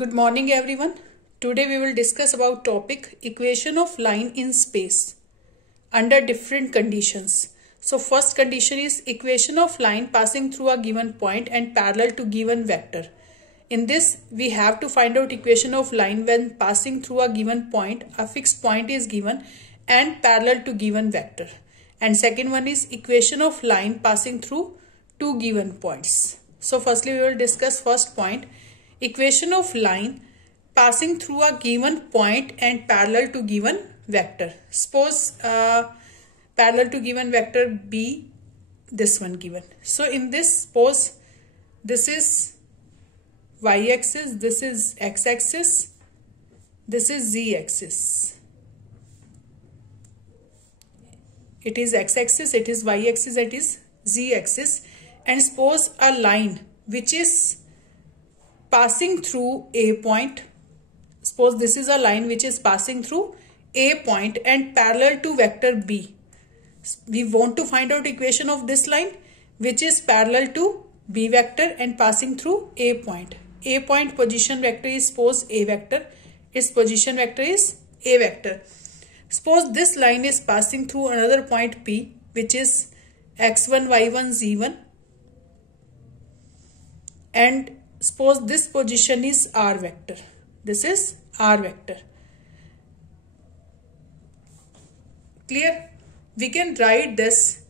Good morning everyone. Today we will discuss about topic equation of line in space under different conditions. So first condition is equation of line passing through a given point and parallel to given vector. In this we have to find out equation of line when passing through a given point, a fixed point is given and parallel to given vector. And second one is equation of line passing through two given points. So firstly we will discuss first point. Equation of line passing through a given point and parallel to given vector. Suppose parallel to given vector be this one given. So in this, suppose this is y-axis, this is x-axis, this is z-axis. It is x-axis, it is y-axis, it is z-axis. And suppose a line which is passing through a point. Suppose this is a line which is passing through a point and parallel to vector b. We want to find out equation of this line which is parallel to b vector and passing through a point. A point position vector is suppose a vector. Its position vector is a vector. Suppose this line is passing through another point p which is x1, y1, z1, and suppose this position is r vector. This is r vector. Clear? We can write this.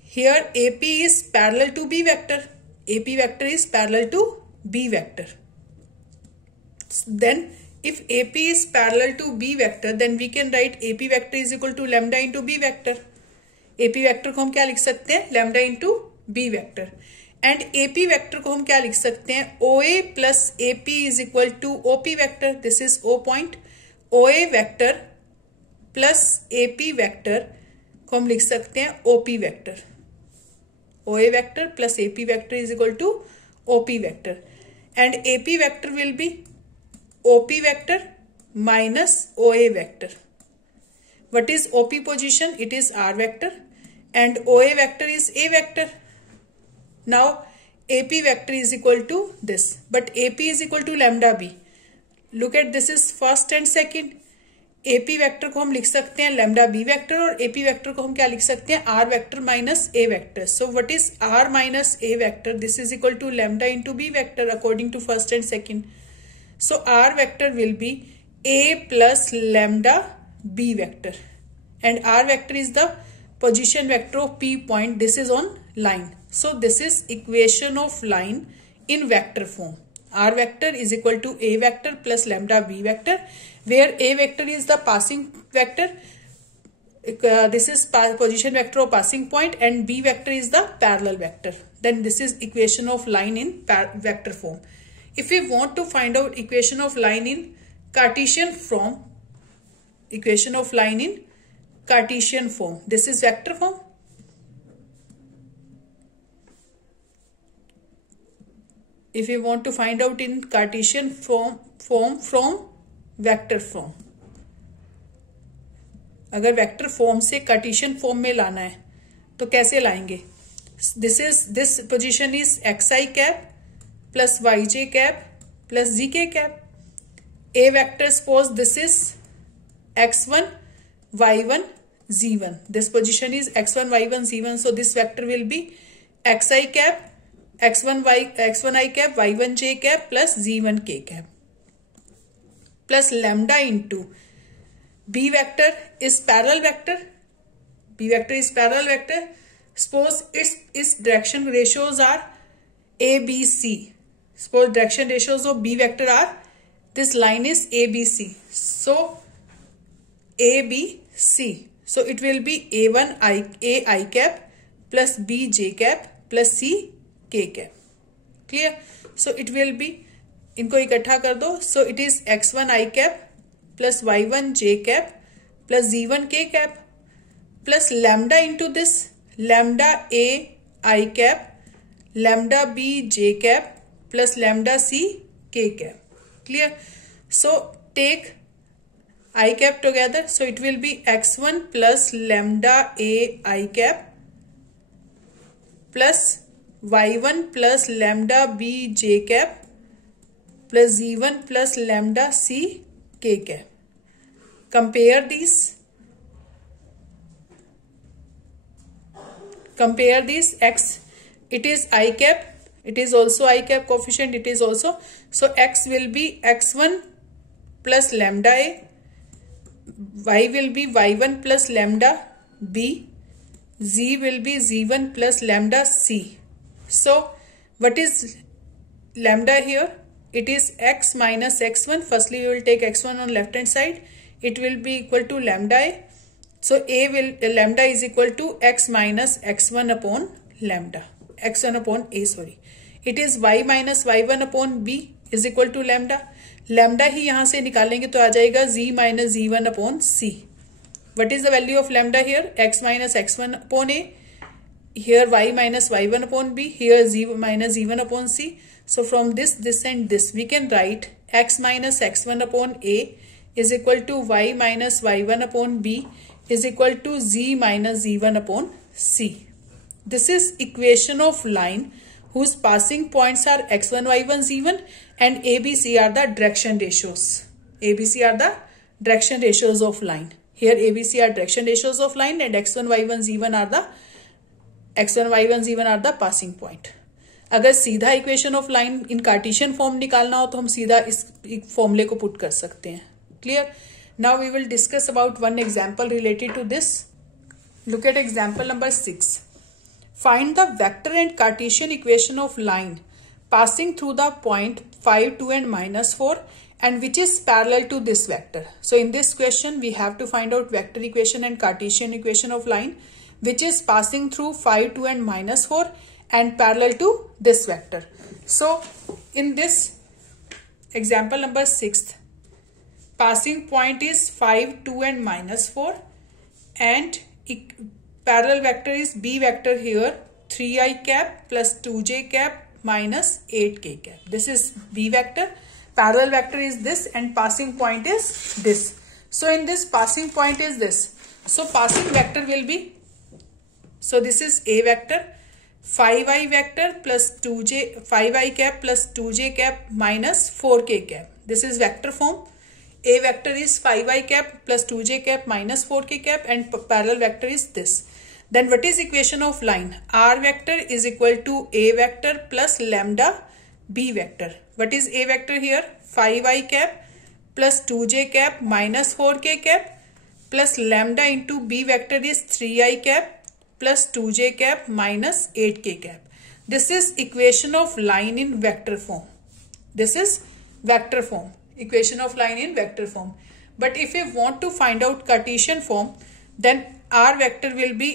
Here AP is parallel to B vector. AP vector is parallel to B vector. Then if AP is parallel to B vector, then we can write AP vector is equal to lambda into B vector. AP vector को हम क्या लिख सकते हैं? Lambda into B vector. And AP vector को हम क्या लिख सकते हैं? OA plus AP is equal to OP vector. This is O point. OA vector plus AP vector को हम लिख सकते हैं OP vector. OA vector plus AP vector is equal to OP vector. And AP vector will be OP vector minus OA vector. What is OP position? It is R vector and OA vector is A vector. Now AP vector is equal to this, but AP is equal to lambda b. Look at this is first and second. AP vector को हम लिख सकते हैं lambda b vector और AP vector को हम क्या लिख सकते हैं? R vector minus A vector. So what is R minus A vector? This is equal to lambda into B vector according to first and second. So R vector will be A plus lambda B vector, and R vector is the position vector of P point. This is on line. So this is equation of line in vector form. R vector is equal to A vector plus lambda B vector, where A vector is the passing vector. This is position vector of passing point and B vector is the parallel vector. Then this is equation of line in vector form. If we want to find out equation of line in Cartesian form, equation of line in Cartesian form, this is vector form. If you want to find out in Cartesian form from vector form, अगर vector form से Cartesian form में लाना है तो कैसे लाएंगे? This position is xi cap plus yj cap plus zk cap. A vector suppose this is x1 y1 z1. This position is x1 y1 z1. So this vector will be xi cap x1i cap y1j cap plus z1k cap plus lambda into B vector is parallel vector. B vector is parallel vector. Suppose its direction ratios are A, B, C. Suppose direction ratios of B vector are, this line is A, B, C. So A, B, C. So it will be A I cap plus B j cap plus C k cap. Clear? So it will be, इनको इकट्ठा कर दो. So it is x1 I cap plus y1 j cap plus z1 k cap plus lambda into this lambda A I cap lambda B j cap plus lambda C k cap. Clear? So take I cap together. So it will be x1 plus lambda A I cap plus y1 plus lambda b j cap plus z1 plus lambda c k cap. Compare these. Compare these. X, it is I cap. It is also I cap coefficient. It is also. So x will be x1 plus lambda a. Y will be y1 plus lambda b. Z will be z1 plus lambda c. So what is lambda here? It is x minus x1. Firstly, we will take x1 on left hand side. It will be equal to lambda a. So lambda is equal to x minus x1 upon lambda. x1 upon a, sorry. It is y minus y1 upon b is equal to lambda. Lambda ही यहाँ से निकालेंगे तो आ जाएगा z minus z1 upon c. What is the value of lambda here? X minus x1 upon a. Here y minus y1 upon b. Here z minus z1 upon c. So from this and this we can write x minus x1 upon a is equal to y minus y1 upon b is equal to z minus z1 upon c. This is equation of line whose passing points are x1, y1, z1 and ABC are the direction ratios. ABC are the direction ratios of line. Here ABC are direction ratios of line and x1, y1, z1 are the passing point. अगर सीधा equation of line in Cartesian form निकालना हो तो हम सीधा इस फॉर्मूले को पुट कर सकते हैं. Clear? Now we will discuss about one example related to this. Look at example number 6. Find the vector and Cartesian equation of line passing through the point 5, 2 and minus 4 and which is parallel to this vector. So in this question we have to find out vector equation and Cartesian equation of line which is passing through 5, 2 and minus 4 and parallel to this vector. So in this example number 6, passing point is 5, 2 and minus 4 and parallel vector is b vector here 3i cap plus 2j cap minus 8k cap. This is b vector. Parallel vector is this and passing point is this. So in this passing point is this. So passing vector will be, so this is a vector 5i vector plus 5i cap plus 2j cap minus 4k cap. This is vector form. A vector is 5i cap plus 2j cap minus 4k cap and parallel vector is this. Then what is equation of line? R vector is equal to A vector plus lambda B vector. What is A vector here? 5i cap plus 2j cap minus 4k cap plus lambda into B vector is 3i cap plus 2j cap minus 8k cap. This is equation of line in vector form. This is vector form. Equation of line in vector form. But if we want to find out Cartesian form, then R vector will be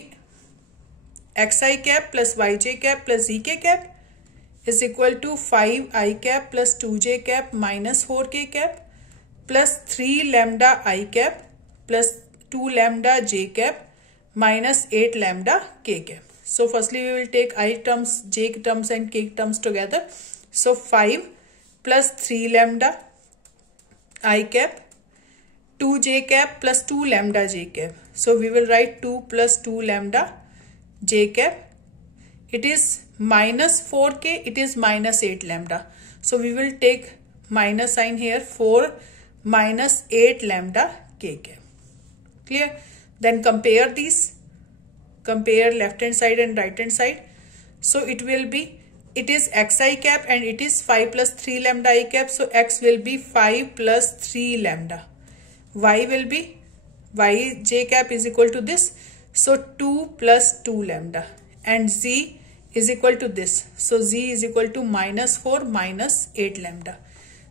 xi cap plus yj cap plus zk cap is equal to 5i cap plus 2j cap minus 4k cap plus 3 lambda I cap plus 2 lambda j cap minus 8 lambda k cap. So firstly we will take I terms, j terms and k terms together. So 5 plus 3 lambda I cap 2j cap plus 2 lambda j cap. So we will write 2 plus 2 lambda j cap. It is minus 4k, it is minus 8 lambda. So we will take minus sign here, 4 minus 8 lambda k cap. Clear? Then compare these. Compare left hand side and right hand side. So it will be, it is xi cap and it is 5 plus 3 lambda I cap. So x will be 5 plus 3 lambda. Y will be, yj cap is equal to this. So 2 plus 2 lambda and z is equal to this. So z is equal to minus 4 minus 8 lambda.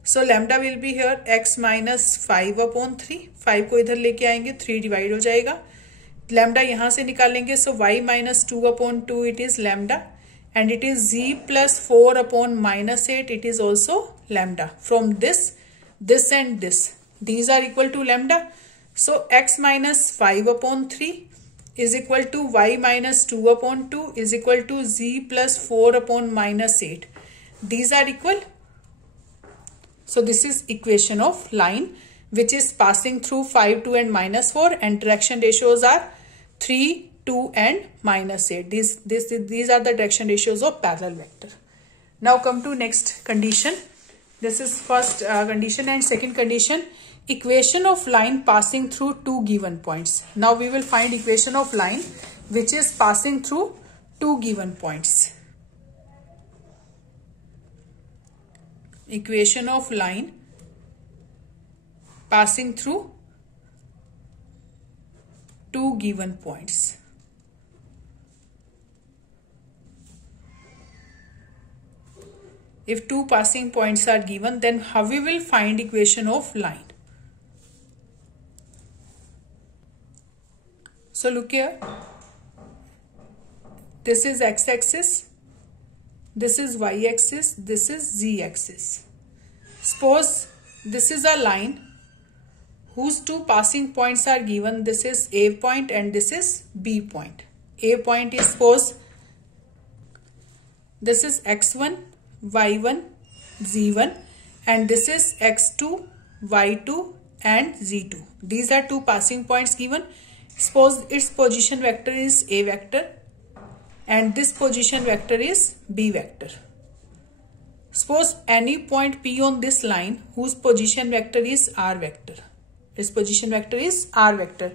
So lambda will be here x minus 5 upon 3. 5 को इधर लेके आएंगे 3 divide हो जाएगा. Lambda यहाँ से निकालेंगे. So y minus 2 upon 2 it is lambda and it is z plus 4 upon minus 8 it is also lambda. From this and this, these are equal to lambda. So x minus 5 upon 3 is equal to y minus 2 upon 2 is equal to z plus 4 upon minus 8. These are equal. So this is equation of line which is passing through 5, 2 and minus 4 and direction ratios are 3, 2 and minus 8. These are the direction ratios of parallel vector. Now come to next condition. This is first condition. And second condition, equation of line passing through two given points. Now we will find equation of line which is passing through two given points. Equation of line passing through two given points. If two passing points are given, then how we will find equation of line? So look here. This is x-axis. This is y-axis. This is z-axis. Suppose this is a line whose two passing points are given. This is A point and this is B point. A point is, suppose this is x1, y1, z1, and this is x2, y2 and z2. These are two passing points given. Suppose its position vector is A vector and this position vector is B vector. Suppose any point P on this line whose position vector is R vector. Its position vector is R vector.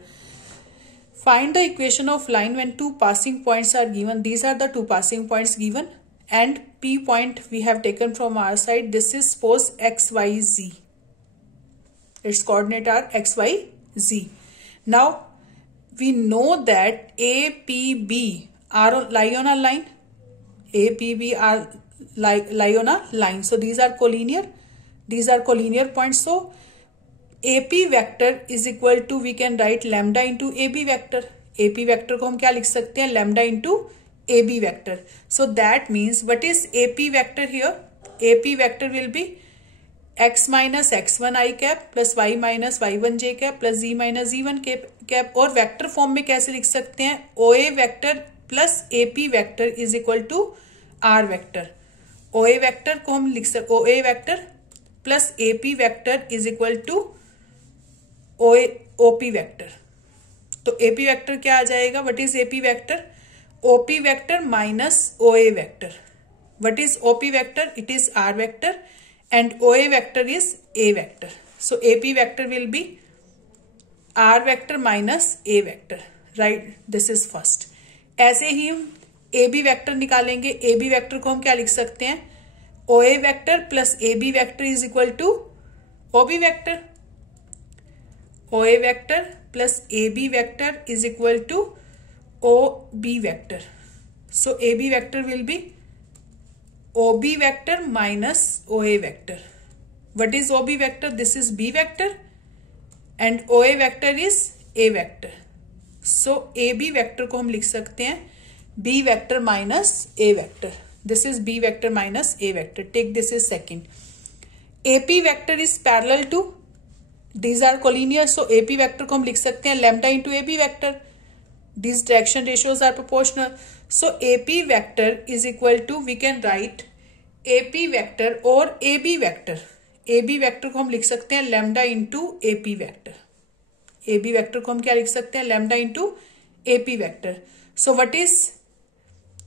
Find the equation of line when two passing points are given. These are the two passing points given, and P point we have taken from our side. This is suppose x, y, z. Its coordinate are x, y, z. Now we know that A, P, B lie on a line. A, P, B are lie on a line. So these are collinear. These are collinear points. So AP vector is equal to, we can write lambda into AB vector. AP vector को हम क्या लिख सकते हैं? Lambda into AB vector. So that means what is AP vector here? AP vector will be x minus x1 I cap plus y minus y1 j cap plus z minus z1 cap. और vector form में कैसे लिख सकते हैं? OA vector plus AP vector is equal to R vector. OA vector को हम लिख सकते OA vector plus AP vector is equal to OP vector. तो AP वेक्टर क्या आ जाएगा? What is AP vector? OP vector minus OA vector. What is OP vector? It is R vector and OA vector is A vector. So AP vector will be R vector minus A vector. Right, this is first. ऐसे ही हम AB vector निकालेंगे. AB vector को हम क्या लिख सकते हैं? OA vector plus AB vector is equal to OB vector. OA vector plus AB vector is equal to OB vector. So AB vector will be OB vector minus OA vector. What is OB vector? This is B vector and OA vector is A vector. So AB vector को हम लिख सकते हैं B vector minus A vector. This is B vector minus A vector. Take this is second. AP vector is parallel to, these are collinear, so AP vector को हम लिख सकते हैं lambda into AB vector. These direction ratios are proportional. So AP vector is equal to, we can write AP vector और AB vector. AB vector को हम लिख सकते हैं lambda into AP vector. AB vector को हम क्या लिख सकते हैं? lambda into AP vector. So what is,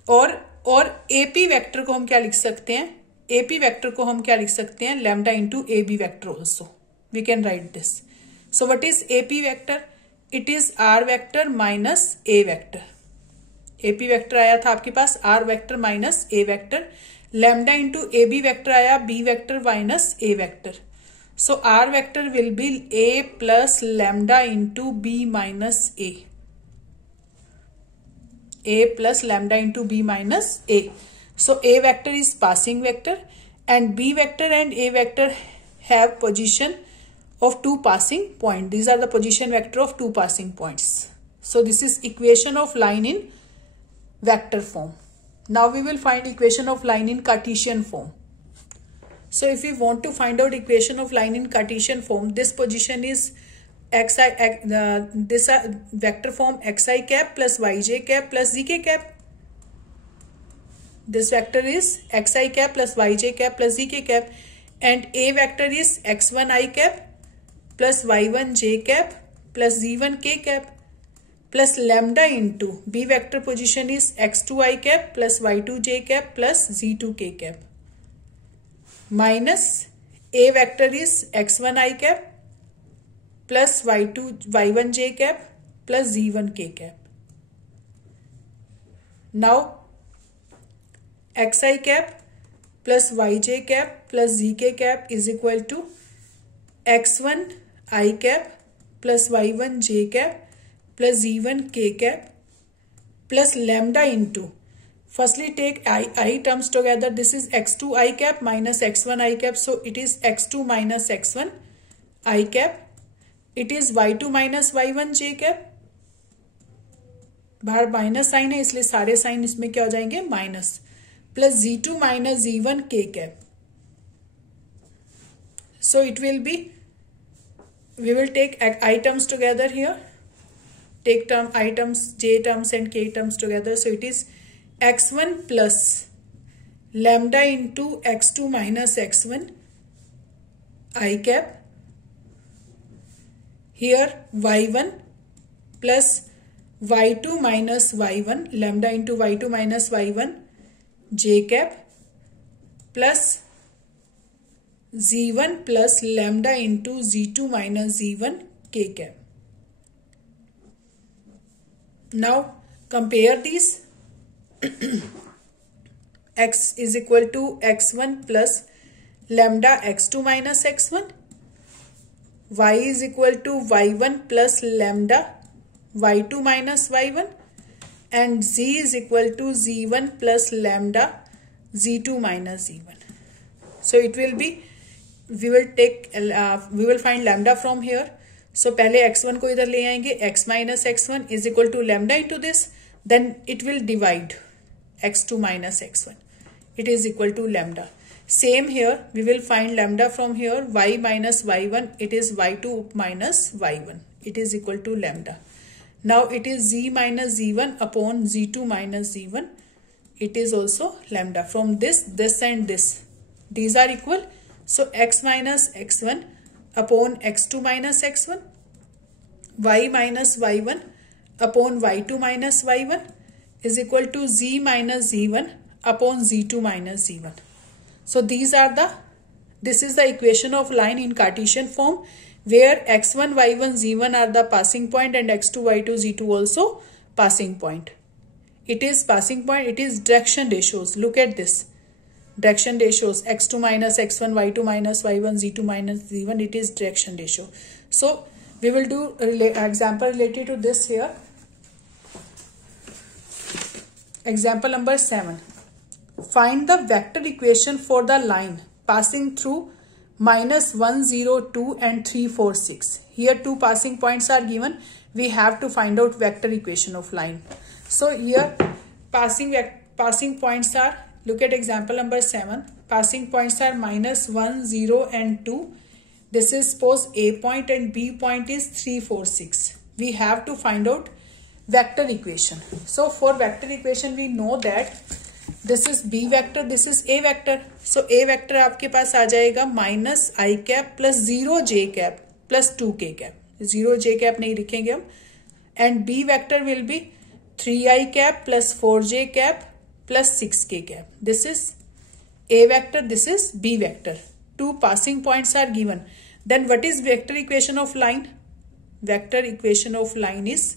और AP वेक्टर को हम क्या लिख सकते हैं? AP वेक्टर को हम क्या लिख सकते हैं? lambda into AB vector also. We can write this. So what is AP vector? It is R vector minus A vector. AP vector आया था आपके पास R vector minus A vector. Lambda into AB vector आया B vector minus A vector. So R vector will be A plus lambda into B minus A. A plus lambda into B minus A. So A vector is passing vector and B vector and A vector have position of two passing points. These are the position vector of two passing points. So this is equation of line in vector form. Now we will find equation of line in Cartesian form. So if we want to find out equation of line in Cartesian form, this position is this vector form xi cap plus yj cap plus zk cap. This vector is xi cap plus yj cap plus zk cap, and A vector is x1 I cap plus y1 j cap plus z1 k cap plus lambda into B vector position is x2 I cap plus y2 j cap plus z2 k cap minus A vector is x1 I cap plus y1 j cap plus z1 k cap. Now xi cap plus yj cap plus zk cap is equal to x1 I cap plus y1 j cap plus z1 k cap plus lambda into, firstly take I terms together. This is x2 I cap minus x1 I cap. So it is x2 minus x1 I cap. It is y2 minus y1 j cap. बाहर minus sign है इसलिए सारे sign इसमें क्या हो जाएंगे minus, plus z2 minus z1 k cap. So it will be, we will take I terms together here. Take I terms, j terms and k terms together. So it is x1 plus lambda into x2 minus x1 I cap. Here y1 plus y2 minus y1 lambda into y2 minus y1 j cap plus z1 plus lambda into z2 minus z1 k cap. Now compare these. X is equal to x1 plus lambda x2 minus x1. Y is equal to y1 plus lambda y2 minus y1. And z is equal to z1 plus lambda z2 minus z1. So it will be, we will find lambda from here. So पहले x1 को इधर ले आएंगे, x minus x1 is equal to lambda into this. Then it will divide x2 minus x1. It is equal to lambda. Same here, we will find lambda from here. Y minus y1, it is y2 minus y1. It is equal to lambda. Now it is z minus z1 upon z2 minus z1. It is also lambda. From this and this, these are equal. So x minus x1 upon x2 minus x1, y minus y1 upon y2 minus y1 is equal to z minus z1 upon z2 minus z1. So this is the equation of line in Cartesian form, where x1, y1, z1 are the passing point and x2, y2, z2 also passing point. It is passing point, it is direction ratios. Look at this. Direction ratios, x2 minus x1, y2 minus y1, z2 minus z1, it is direction ratio. So we will do example related to this here. Example number 7. Find the vector equation for the line passing through minus 1, 0, 2 and 3, 4, 6. Here two passing points are given. We have to find out vector equation of line. So here passing points are, look at example number 7. Passing points are minus 1, 0 and 2. This is suppose A point and B point is 3, 4, 6. We have to find out vector equation. So for vector equation we know that this is B vector, this is A vector. So A vector आपके पास आ जाएगा minus I cap plus 0 j cap plus 2 k cap. 0 j cap नहीं लिखेंगे हम. And B vector will be 3I cap plus 4j cap plus 6k cap. This is A vector, this is B vector. Two passing points are given. Then what is vector equation of line? Vector equation of line is,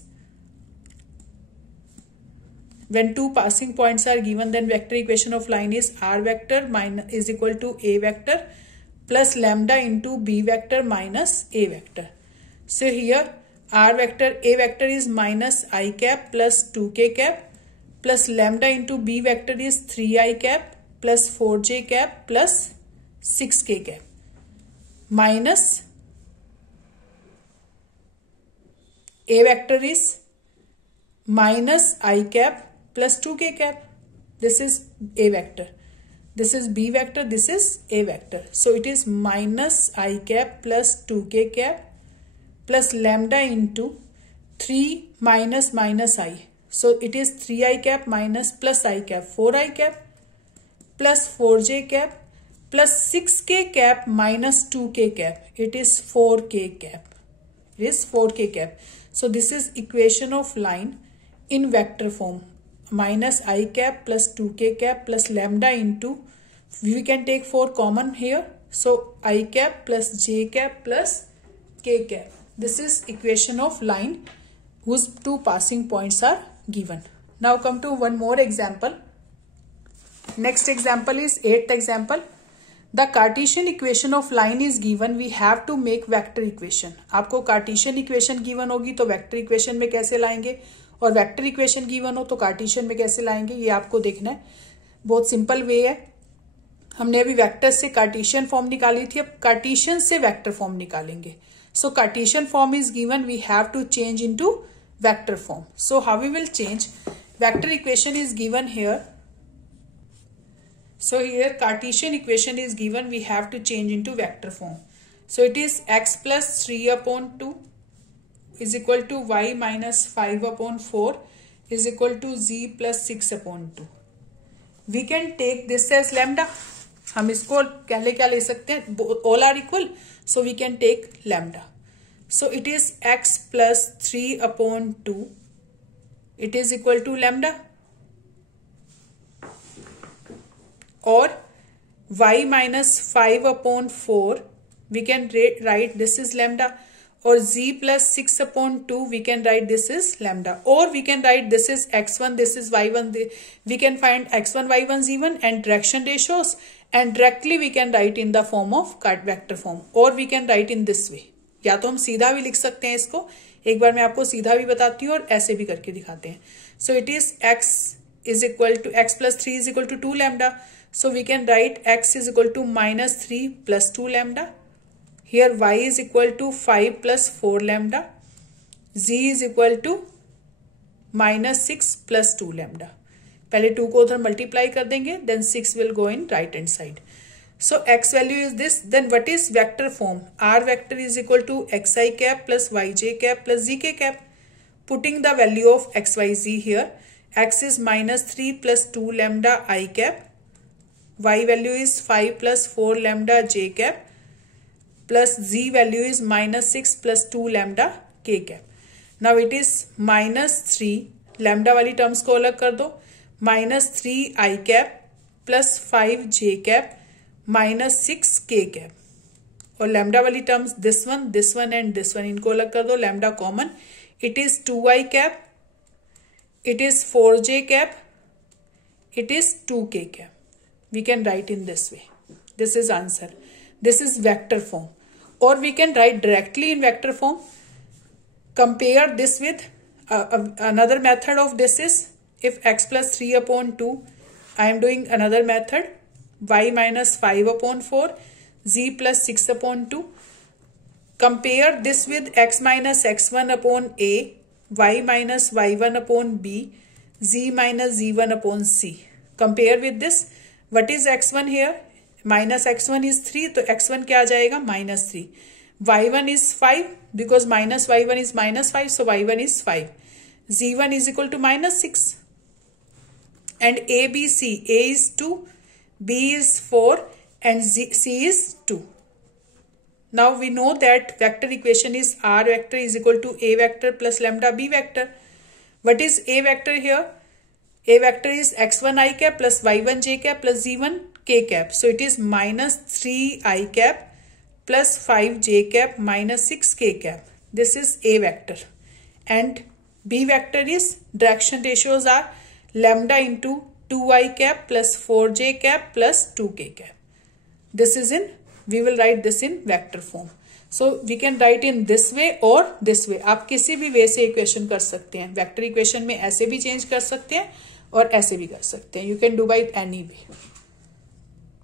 when two passing points are given, then vector equation of line is r vector minus is equal to A vector plus lambda into B vector minus A vector. So here r vector, A vector is minus I cap plus 2k cap plus lambda into B vector is 3I cap plus 4j cap plus 6k cap minus A vector is minus I cap plus 2k cap. This is A vector. This is B vector. This is A vector. So it is minus I cap plus 2k cap plus lambda into 3 minus I. So it is 3I cap minus plus I cap, 4I cap plus 4j cap plus 6k cap minus 2k cap. It is 4k cap. It is 4k cap. So this is equation of line in vector form. Minus I cap plus 2k cap plus lambda into, we can take 4 common here, So I cap plus j cap plus k cap. This is equation of line whose two passing points are given. Now come to one more example. Next example is 8th example. The Cartesian equation of line is given. We have to make vector equation. आपको Cartesian equation given होगी तो vector equation में कैसे लाएंगे, और vector equation given हो तो Cartesian में कैसे लाएंगे, ये आपको देखना है. बहुत सिंपल वे है. हमने अभी वेक्टर से कार्टेशियन फॉर्म निकाली थी, अब कार्टेशियन से वेक्टर फॉर्म निकालेंगे. So Cartesian form is given, we have to change into vector form. So how we will change? Vector equation is given here. So here Cartesian equation is given, we have to change into vector form. So it is x plus 3 upon 2 is equal to y minus 5 upon 4 is equal to z plus 6 upon 2. We can take this as lambda. हम इसको पहले क्या ले सकते हैं? All are equal, so we can take lambda. So it is x plus 3 upon 2. It is equal to lambda. और y minus 5 upon 4 we can write this is lambda, और z plus 6 upon 2 we can write this is lambda, or we can write this is x1, this is y1. We can find x1, y1, z1 and direction ratios, and directly we can write in the form of vector form, or we can write in this way. या तो हम सीधा भी लिख सकते हैं इसको. एक बार मैं आपको सीधा भी बताती हूँ और ऐसे भी करके दिखाते हैं. So it is x is equal to x plus 3 is equal to 2 lambda. So we can write x is equal to minus 3 plus 2 lambda. Here y is equal to 5 plus 4 lambda. Z is equal to minus 6 plus 2 lambda. पहले 2 को उधर multiply कर देंगे, then 6 will go in right hand side. So x value is this. Then what is vector form? R vector is equal to xi cap plus yj cap plus zk cap. Putting the value of xyz here, x is minus 3 plus 2 lambda I cap. Y value is 5 plus 4 lambda j cap plus z value is minus 6 plus 2 lambda k cap. Now it is minus 3, lambda वाली terms को अलग कर दो, minus 3 I cap plus 5 j cap minus 6 k cap, और lambda वाली terms this one and this one, इनको अलग कर दो, lambda common. It is 2 I cap, it is 4 j cap, it is 2 k cap. We can write in this way. This is answer. This is vector form. Or we can write directly in vector form. Compare this with another method of this is, if x plus 3 upon 2, I am doing another method, y minus 5 upon 4, z plus 6 upon 2. Compare this with x minus x1 upon a, y minus y1 upon b, z minus z1 upon c. Compare with this. What is x1 here? Minus x1 is 3, तो x1 क्या आ जाएगा? Minus 3. y1 is 5, because minus y1 is minus 5, so y1 is 5. z1 is equal to minus 6. And a, b, c. a is 2, b is 4, and c is 2. Now we know that vector equation is r vector is equal to a vector plus lambda b vector. What is a vector here? A vector is x1 I cap plus y1 j cap plus z1 k cap. So it is minus 3 I cap plus 5 j cap minus 6 k cap. This is a vector. And b vector is, direction ratios are lambda into 2 I cap plus 4 j cap plus 2 k cap. This is in, we will write this in vector form. So we can write in this way or this way. आप किसी भी वे से equation कर सकते हैं. Vector equation में ऐसे भी चेंज कर सकते हैं और ऐसे भी कर सकते हैं. You can do by any way.